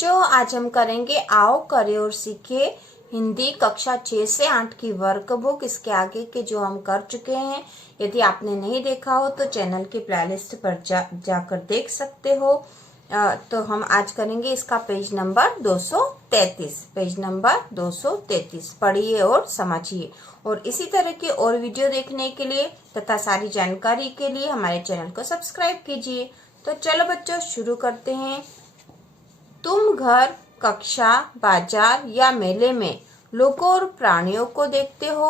बच्चों आज हम करेंगे आओ करें और सीखे हिंदी कक्षा 6 से 8 की वर्कबुक। इसके आगे के जो हम कर चुके हैं, यदि आपने नहीं देखा हो तो चैनल की प्लेलिस्ट पर जाकर देख सकते हो। तो हम आज करेंगे इसका पेज नंबर 233। पेज नंबर 233 पढ़िए और समझिए। और इसी तरह की और वीडियो देखने के लिए तथा सारी जानकारी के लिए हमारे चैनल को सब्सक्राइब कीजिए। तो चलो बच्चों शुरू करते हैं। तुम घर, कक्षा, बाजार या मेले में लोगों और प्राणियों को देखते हो।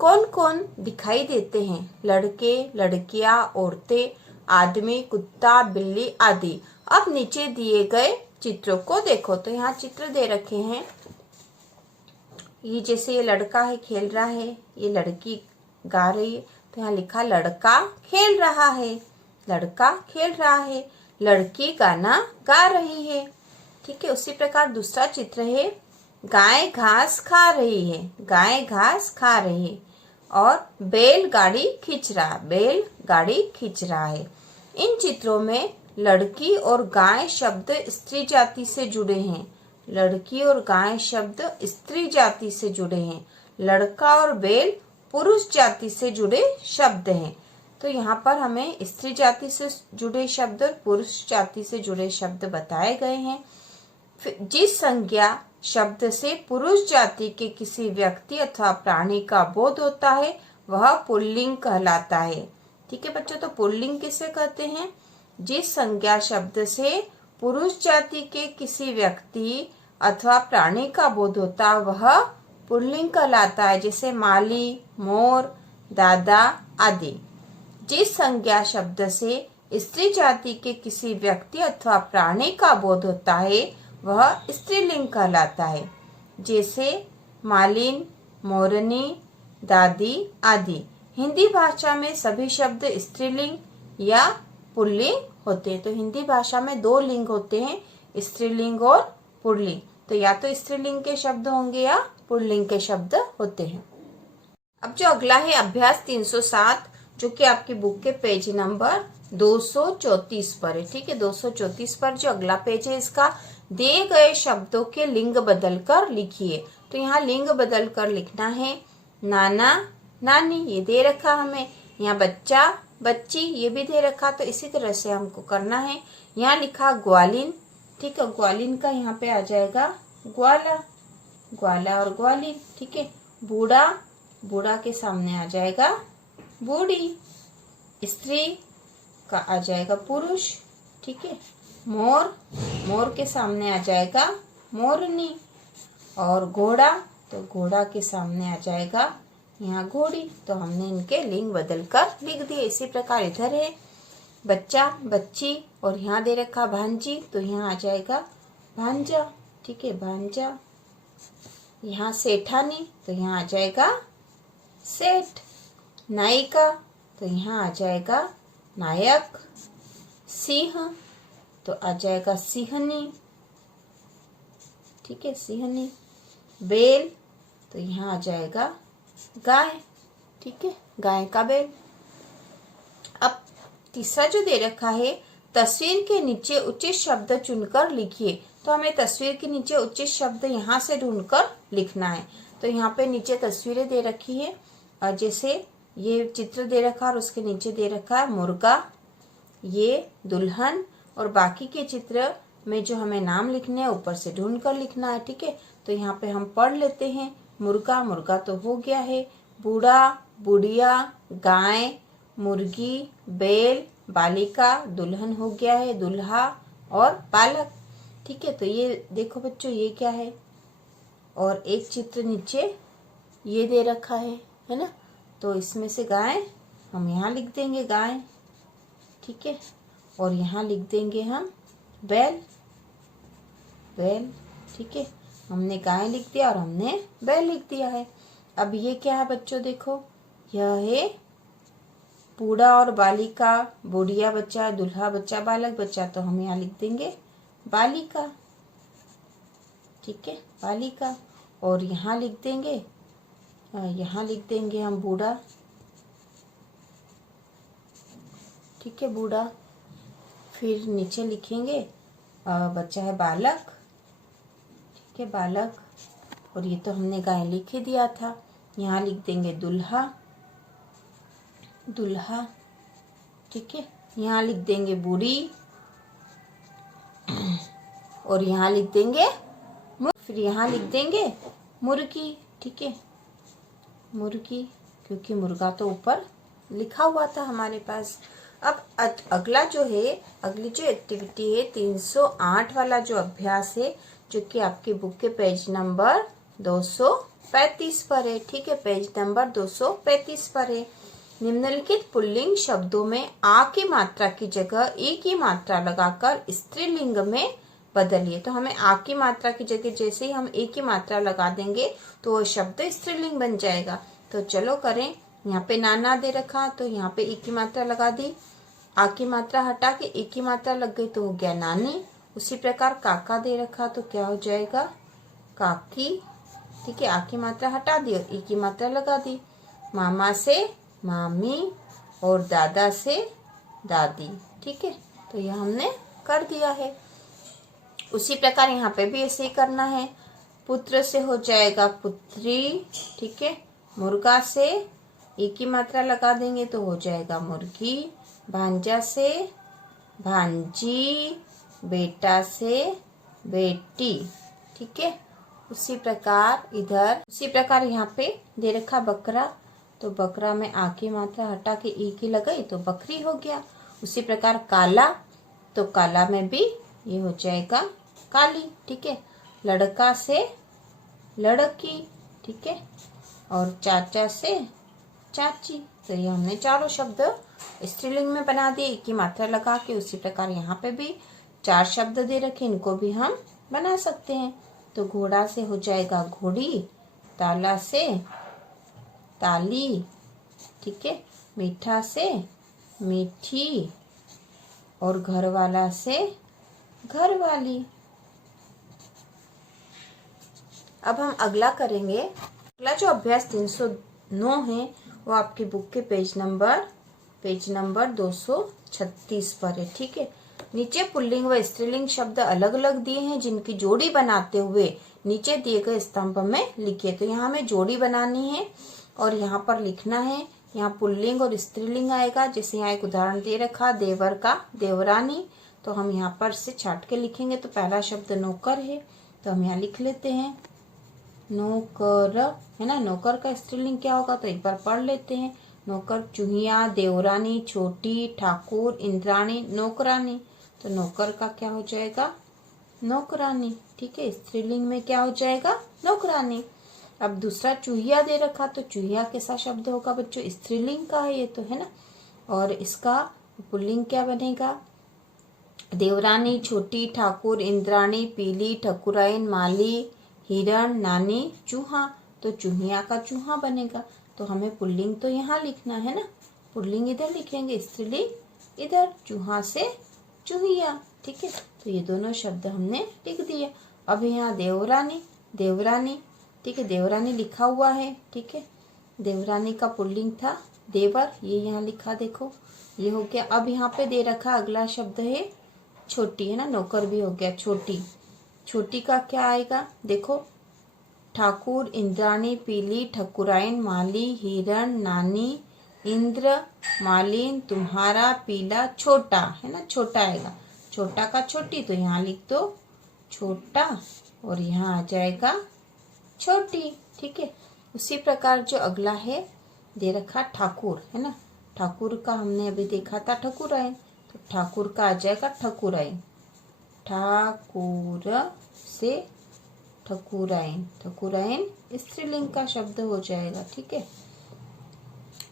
कौन कौन दिखाई देते हैं? लड़के, लड़कियां, औरतें, आदमी, कुत्ता, बिल्ली आदि। अब नीचे दिए गए चित्रों को देखो। तो यहाँ चित्र दे रखे हैं। ये जैसे ये लड़का है, खेल रहा है। ये लड़की गा रही है। तो यहाँ लिखा लड़का खेल रहा है, लड़का खेल रहा है, लड़की गाना गा रही है। ठीक है। उसी प्रकार दूसरा चित्र है, गाय घास खा रही है, गाय घास खा रही है। और बैल गाड़ी खींच रहा, बैल गाड़ी खींच रहा है। इन चित्रों में लड़की और गाय शब्द स्त्री जाति से जुड़े हैं। लड़की और गाय शब्द स्त्री जाति से जुड़े हैं। लड़का और बैल पुरुष जाति से जुड़े शब्द हैं। तो यहाँ पर हमें स्त्री जाति से जुड़े शब्द और पुरुष जाति से जुड़े शब्द बताए गए हैं। जिस संज्ञा शब्द से पुरुष जाति के किसी व्यक्ति अथवा प्राणी का बोध होता है वह पुल्लिंग कहलाता है। ठीक है बच्चों। तो पुल्लिंग किसे कहते हैं? जिस संज्ञा शब्द से पुरुष जाति के किसी व्यक्ति अथवा प्राणी का बोध होता है वह पुल्लिंग कहलाता है। जैसे माली, मोर, दादा आदि। जिस संज्ञा शब्द से स्त्री जाति के किसी व्यक्ति अथवा प्राणी का बोध होता है वह स्त्रीलिंग कहलाता है। जैसे मालिन, मोरनी, दादी आदि। हिंदी भाषा में सभी शब्द स्त्रीलिंग या पुल्लिंग होते हैं। तो हिंदी भाषा में दो लिंग होते हैं, स्त्रीलिंग और पुल्लिंग। तो या तो स्त्रीलिंग के शब्द होंगे या पुल्लिंग के शब्द होते हैं। अब जो अगला है अभ्यास 307, जो कि आपकी बुक के पेज नंबर 234 पर है। ठीक है। 234 पर जो अगला पेज है इसका, दिए गए शब्दों के लिंग बदलकर लिखिए। तो यहाँ लिंग बदलकर लिखना है। नाना, नानी ये दे रखा हमें। यहाँ बच्चा, बच्ची ये भी दे रखा। तो इसी तरह से हमको करना है। यहाँ लिखा ग्वालिन। ठीक है। ग्वालिन का यहाँ पे आ जाएगा ग्वाला, ग्वाला और ग्वालिन। ठीक है। बूढ़ा, बूढ़ा के सामने आ जाएगा बूढ़ी। स्त्री का आ जाएगा पुरुष। ठीक है। मोर, मोर के सामने आ जाएगा मोरनी। और घोड़ा, तो घोड़ा के सामने आ जाएगा यहाँ घोड़ी। तो हमने इनके लिंग बदलकर लिख दिए। इसी प्रकार इधर है बच्चा, बच्ची और यहाँ दे रखा भांजी। तो यहाँ आ जाएगा भांजा। ठीक है। भांजा। यहाँ सेठानी, तो यहाँ आ जाएगा सेठ। नायिका, तो यहाँ आ जाएगा नायक। सिंह, तो आ जाएगा सिंहनी। ठीक है। सिंहनी। बैल, तो यहाँ आ जाएगा गाय। ठीक है। गाय का बैल। अब तीसरा जो दे रखा है, तस्वीर के नीचे उचित शब्द चुनकर लिखिए। तो हमें तस्वीर के नीचे उचित शब्द यहाँ से ढूंढकर लिखना है। तो यहाँ पे नीचे तस्वीरें दे रखी है। और जैसे ये चित्र दे रखा और उसके नीचे दे रखा है मुर्गा, ये दुल्हन। और बाकी के चित्र में जो हमें नाम लिखने हैं ऊपर से ढूंढ कर लिखना है। ठीक है। तो यहाँ पे हम पढ़ लेते हैं। मुर्गा, मुर्गा तो हो गया है। बूढ़ा, बुढ़िया, गाय, मुर्गी, बैल, बालिका, दुल्हन हो गया है, दूल्हा और बालक। ठीक है। तो ये देखो बच्चों ये क्या है। और एक चित्र नीचे ये दे रखा है ना। तो इसमें से गाय हम यहाँ लिख देंगे गाय। ठीक है। और यहाँ लिख देंगे हम बैल, बैल। ठीक है। हमने गाय लिख दिया और हमने बैल लिख दिया है। अब ये क्या है बच्चों, देखो यह है बूढ़ा और बालिका, बुढ़िया बच्चा, दूल्हा बच्चा, बालक बच्चा। तो हम यहाँ लिख देंगे बालिका। ठीक है। बालिका। और यहाँ लिख देंगे, यहाँ लिख देंगे हम बूढ़ा। ठीक है। बूढ़ा। फिर नीचे लिखेंगे बच्चा है बालक। ठीक है, बालक। और ये तो हमने गाय लिख ही दिया था। यहाँ लिख देंगे दूल्हा, दूल्हा, ठीक है। यहाँ लिख देंगे बूढ़ी और यहाँ लिख देंगे फिर यहाँ लिख देंगे मुर्गी, ठीक है, मुर्गी, क्योंकि मुर्गा तो ऊपर लिखा हुआ था हमारे पास। अब अगला जो है, अगली जो एक्टिविटी है 308 वाला जो अभ्यास है, जो कि आपकी बुक के पेज नंबर 235 पर है, ठीक है, पेज नंबर 235 पर है। निम्नलिखित पुल्लिंग शब्दों में आ की मात्रा की जगह ई की मात्रा लगाकर स्त्रीलिंग में बदलिए। तो हमें आ की मात्रा की जगह जैसे ही हम ए की मात्रा लगा देंगे तो वो शब्द स्त्रीलिंग बन जाएगा। तो चलो करें। यहाँ पे नाना दे रखा तो यहाँ पे ई की मात्रा लगा दी, आ की मात्रा हटा के ए की मात्रा लग गई तो हो गया नानी। उसी प्रकार काका दे रखा तो क्या हो जाएगा काकी, ठीक है, आ की मात्रा हटा दी और ई की मात्रा लगा दी। मामा से मामी और दादा से दादी, ठीक है, तो यह हमने कर दिया है। उसी प्रकार यहाँ पे भी ऐसे ही करना है। पुत्र से हो जाएगा पुत्री, ठीक है, मुर्गा से ई की मात्रा लगा देंगे तो हो जाएगा मुर्गी, भांजा से भांजी, बेटा से बेटी, ठीक है। उसी प्रकार इधर, उसी प्रकार यहाँ पे दे रखा बकरा, तो बकरा में आ की मात्रा हटा के ई की लगाई तो बकरी हो गया। उसी प्रकार काला, तो काला में भी ये हो जाएगा काली, ठीक है। लड़का से लड़की, ठीक है, और चाचा से चाची। तो ये हमने चारों शब्द स्त्रीलिंग में बना दिए एक की मात्रा लगा के। उसी प्रकार यहाँ पे भी 4 शब्द दे रखे, इनको भी हम बना सकते हैं। तो घोड़ा से हो जाएगा घोड़ी, ताला से ताली, ठीक है, मीठा से मीठी और घर वाला से घर वाली। अब हम अगला करेंगे। अगला जो अभ्यास 309 है वो आपकी बुक के पेज नंबर 236 पर है, ठीक है। नीचे पुल्लिंग व स्त्रीलिंग शब्द अलग अलग दिए हैं, जिनकी जोड़ी बनाते हुए नीचे दिए गए स्तंभ में लिखिए। तो यहाँ हमें जोड़ी बनानी है और यहाँ पर लिखना है। यहाँ पुल्लिंग और स्त्रीलिंग आएगा। जैसे यहाँ एक उदाहरण दे रखा देवर का देवरानी, तो हम यहाँ पर से छाट के लिखेंगे। तो पहला शब्द नौकर है, तो हम यहाँ लिख लेते हैं नौकर, है ना। नौकर का स्त्रीलिंग क्या होगा तो एक बार पढ़ लेते हैं। नौकर चूहिया, देवरानी, छोटी, ठाकुर, इंद्राणी, नौकरानी। तो नौकर का क्या हो जाएगा नौकरानी, ठीक है। स्त्रीलिंग में क्या हो जाएगा नौकरानी। अब दूसरा चूहिया दे रखा, तो चूहिया कैसा शब्द होगा बच्चों, स्त्रीलिंग का है ये तो, है ना। और इसका पुल्लिंग क्या बनेगा देवरानी, छोटी, ठाकुर, इंद्राणी, पीली, ठकुराइन, माली, हिरण, नानी, चूहा। तो चूहिया का चूहा बनेगा। तो हमें पुल्लिंग तो यहाँ लिखना है ना, पुल्लिंग इधर लिखेंगे, स्त्रीलिंग इधर, चूहा से चूहिया, ठीक है। तो ये दोनों शब्द हमने लिख दिए। अब यहाँ देवरानी, देवरानी, ठीक है, देवरानी लिखा हुआ है, ठीक है। देवरानी का पुल्लिंग था देवर, ये यहाँ लिखा देखो, ये हो गया। अब यहाँ पे दे रखा अगला शब्द है छोटी, है ना, नौकर भी हो गया छोटी। छोटी का क्या आएगा देखो, ठाकुर, इंद्राणी, पीली, ठकुराइन, माली, हिरण, नानी, इंद्र, मालिन, तुम्हारा, पीला, छोटा, है ना, छोटा आएगा। छोटा का छोटी, तो यहाँ लिख दो छोटा और यहाँ आ जाएगा छोटी, ठीक है। उसी प्रकार जो अगला है दे रखा ठाकुर, है ना। ठाकुर का हमने अभी देखा था ठकुराइन, तो ठाकुर का आ जाएगा ठकुराइन। ठाकुर से ठकुराइन, ठकुराइन स्त्रीलिंग का शब्द हो जाएगा, ठीक है।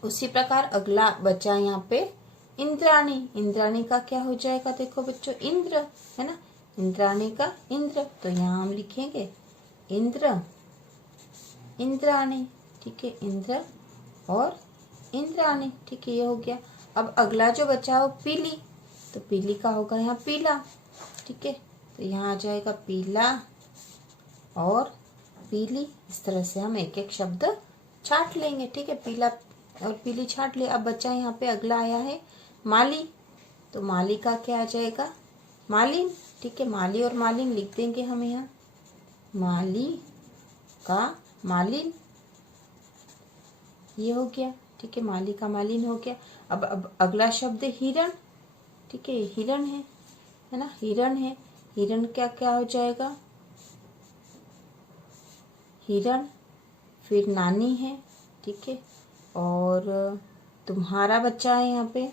उसी प्रकार अगला बचा यहाँ पे इंद्राणी। इंद्राणी का क्या हो जाएगा देखो बच्चों, इंद्र, है ना, इंद्राणी का इंद्र। तो यहाँ हम लिखेंगे इंद्र, इंद्राणी, ठीक है, इंद्र और इंद्राणी, ठीक है, ये हो गया। अब अगला जो बचा हो पीली, तो पीली का होगा यहाँ पीला, ठीक है। तो यहाँ आ जाएगा पीला और पीली। इस तरह से हम एक एक शब्द छाट लेंगे, ठीक है, पीला और पीली छाट ले। अब बच्चा यहाँ पे अगला आया है माली, तो माली का क्या आ जाएगा मालिन, ठीक है, माली और मालिन लिख देंगे हम यहाँ माली का मालिन, ये हो गया। ठीक है, माली का मालिन हो गया। अब अगला शब्द हिरण। ठीक है, हिरण है ना, हिरण है। हिरण क्या क्या हो जाएगा, हिरण, फिर नानी है। ठीक है, और तुम्हारा बच्चा है यहाँ पे,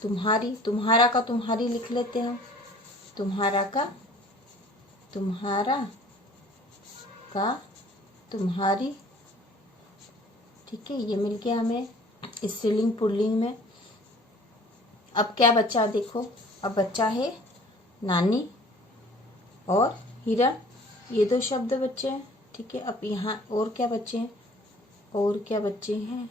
तुम्हारी, तुम्हारा का तुम्हारी लिख लेते हैं, तुम्हारा का तुम्हारा का तुम्हारी। ठीक है, ये मिल गया हमें स्त्रीलिंग पुल्लिंग में। अब क्या बच्चा, देखो अब बच्चा है नानी और हिरण, ये दो शब्द बच्चे हैं। ठीक है, अब यहाँ और क्या बच्चे हैं, और क्या बच्चे हैं,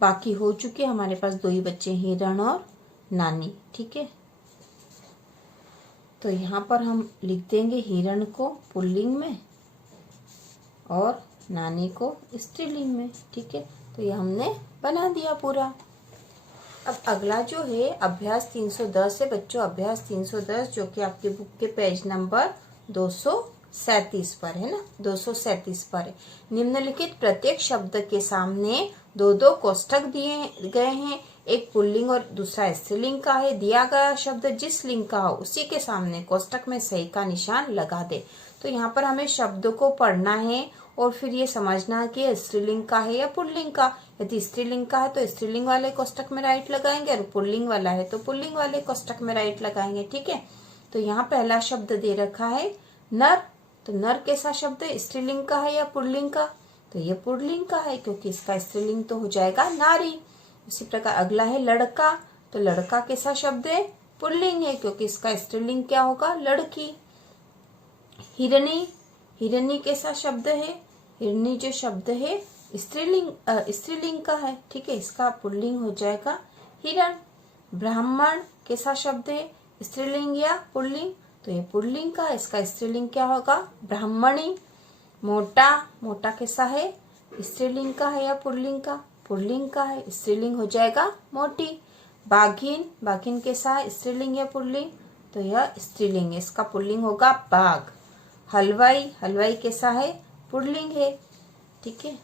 बाकी हो चुके हमारे पास दो ही बच्चे हैं, हिरण और नानी। ठीक है, तो यहाँ पर हम लिख देंगे हिरण को पुल्लिंग में और नानी को स्त्रीलिंग में। ठीक है, तो ये हमने बना दिया पूरा। अब अगला जो है अभ्यास 310 है बच्चों, अभ्यास 310 जो कि आपके बुक के पेज नंबर 237 पर है ना, 237 पर है। निम्नलिखित प्रत्येक शब्द के सामने दो दो कोष्ठक दिए गए हैं, एक पुल्लिंग और दूसरा स्त्रीलिंग का है। दिया गया शब्द जिस लिंग का हो उसी के सामने कोष्ठक में सही का निशान लगा दे। तो यहाँ पर हमें शब्द को पढ़ना है और फिर ये समझना है कि स्त्रीलिंग का है या पुल्लिंग का। यदि स्त्रीलिंग का है तो स्त्रीलिंग वाले कोष्ठक में राइट लगाएंगे, और पुल्लिंग वाला है तो पुल्लिंग वाले कोष्ठक में राइट लगाएंगे। ठीक है, तो यहाँ पहला शब्द दे रखा है नर, तो नर कैसा शब्द है, स्त्रीलिंग का है या पुल्लिंग का, तो ये पुल्लिंग का है क्योंकि इसका स्त्रीलिंग तो हो जाएगा नारी। इसी प्रकार अगला है लड़का, तो लड़का कैसा शब्द है, पुल्लिंग है क्योंकि इसका स्त्रीलिंग क्या होगा, लड़की। हिरनी, हिरनी कैसा शब्द है, हिरनी जो शब्द है स्त्रीलिंग का है। ठीक है, इसका पुल्लिंग हो जाएगा हिरण। ब्राह्मण कैसा शब्द है, स्त्रीलिंग या पुल्लिंग, तो ये पुल्लिंग का, इसका स्त्रीलिंग क्या होगा, ब्राह्मणी। मोटा, मोटा कैसा है, स्त्रीलिंग का है या पुल्लिंग का, पुल्लिंग का है, स्त्रीलिंग हो जाएगा मोटी। बाघिन, बाघिन कैसा है, स्त्रीलिंग या पुल्लिंग, तो यह स्त्रीलिंग है, इसका पुल्लिंग होगा बाघ। हलवाई, हलवाई कैसा है, पुल्लिंग है। ठीक है,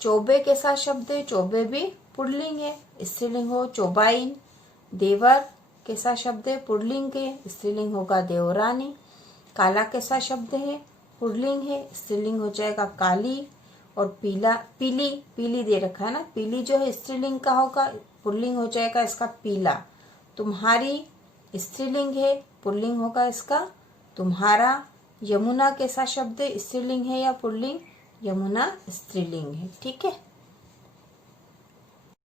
चौबे कैसा शब्द है, चौबे भी पुल्लिंग है, स्त्रीलिंग हो चौबाइन। देवर कैसा शब्द है, पुल्लिंग है, स्त्रीलिंग होगा देवरानी। काला कैसा शब्द है, पुल्लिंग है, स्त्रीलिंग हो जाएगा काली। और पीला, पीली, पीली दे रखा है ना, पीली जो है स्त्रीलिंग का होगा, पुल्लिंग हो जाएगा इसका पीला। तुम्हारी स्त्रीलिंग है, पुल्लिंग होगा इसका तुम्हारा। यमुना कैसा शब्द है, स्त्रीलिंग है या पुल्लिंग, यमुना स्त्रीलिंग है। ठीक है।